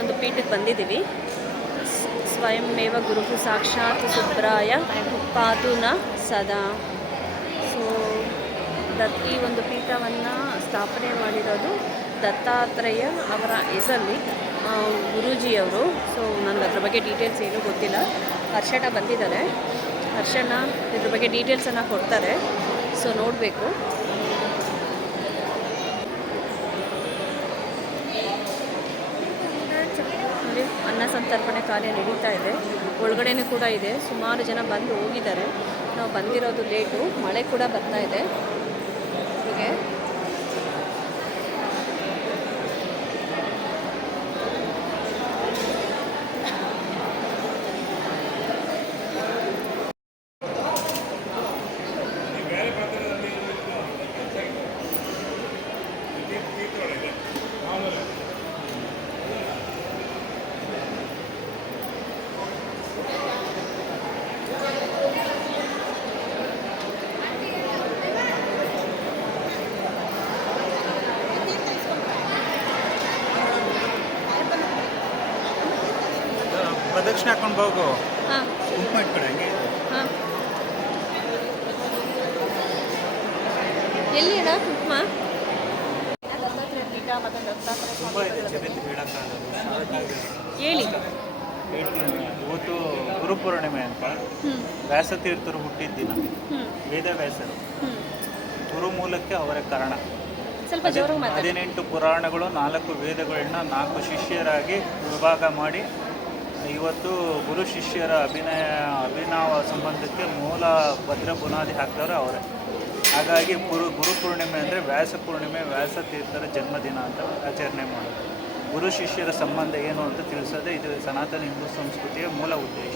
ಒಂದು ಪೀಠಕ್ಕೆ ಬಂದಿದ್ದೀವಿ. ಸ್ವಯಂಮೇವ ಗುರುಹು ಸಾಕ್ಷಾತ್ ಸುಬ್ರಾಯ ಪಾತು ನ ಸದಾ. ಸೊ ಈ ಒಂದು ಪೀಠವನ್ನು ಸ್ಥಾಪನೆ ಮಾಡಿರೋದು ದತ್ತಾತ್ರೇಯ ಅವರ ಹೆಸರಲ್ಲಿ ಗುರೂಜಿಯವರು. ಸೊ ನನಗೆ ಅದ್ರ ಬಗ್ಗೆ ಡೀಟೇಲ್ಸ್ ಏನೂ ಗೊತ್ತಿಲ್ಲ. ಹರ್ಷಣ ಬಂದಿದ್ದಾರೆ, ಹರ್ಷಣ ಇದ್ರ ಬಗ್ಗೆ ಡೀಟೇಲ್ಸನ್ನು ಕೊಡ್ತಾರೆ. ಸೊ ನೋಡಬೇಕು. ಅನ್ನ ಸಂತರ್ಪಣೆ ಕಾರ್ಯ ನಡೀತಾ ಇದೆ, ಒಳಗಡೆನೂ ಕೂಡ ಇದೆ. ಸುಮಾರು ಜನ ಬಂದು ಹೋಗಿದ್ದಾರೆ. ನಾವು ಬಂದಿರೋದು ಲೇಟು, ಮಳೆ ಕೂಡ ಬರ್ತಾ ಇದೆ. ಹೀಗೆ ಪ್ರದಕ್ಷಿಣೆ ಹಾಕೊಂಡು ಹೋಗು. ಹಾಂ ಕುಂಕುಮ ಇಟ್ಕೊಡಿ ಹಂಗೆ. ಹಾಂ ಎಲ್ಲಿ ಅಣ್ಣ ಕುಂಕುಮ? ತುಂಬ ಇದೆ, ಜಗತ್ತು ಹೇಳೋಕ್ಕಾಗಲ್ಲ. ಹೇಳಿ. ಹೇಳ್ತೀನಿ. ಇವತ್ತು ಗುರುಪೂರ್ಣಿಮೆ ಅಂತ. ವ್ಯಾಸತೀರ್ಥರು ಹುಟ್ಟಿದ ದಿನ. ವೇದವ್ಯಾಸರು ಗುರು ಮೂಲಕ್ಕೆ ಅವರೇ ಕಾರಣ. ಸ್ವಲ್ಪ ಜೋರಾಗಿ ಮಾತಾಡಿ. 18 ಪುರಾಣಗಳು, 4 ವೇದಗಳನ್ನ 4 ಶಿಷ್ಯರಾಗಿ ವಿಭಾಗ ಮಾಡಿ ಇವತ್ತು ಗುರು ಶಿಷ್ಯರ ಅಭಿನವ ಸಂಬಂಧಕ್ಕೆ ಮೂಲ ಭದ್ರ ಬುನಾದಿ ಹಾಕಿದವರು ಅವರೇ. ಹಾಗಾಗಿ ಗುರು ಪೂರ್ಣಿಮೆ ಅಂದರೆ ವ್ಯಾಸ ಪೂರ್ಣಿಮೆ, ವ್ಯಾಸತೀರ್ಥರ ಜನ್ಮದಿನ ಅಂತ ಆಚರಣೆ ಮಾಡೋದು. ಗುರು ಶಿಷ್ಯರ ಸಂಬಂಧ ಏನು ಅಂತ ತಿಳಿಸೋದೇ ಇದು ಸನಾತನ ಹಿಂದೂ ಸಂಸ್ಕೃತಿಯ ಮೂಲ ಉದ್ದೇಶ.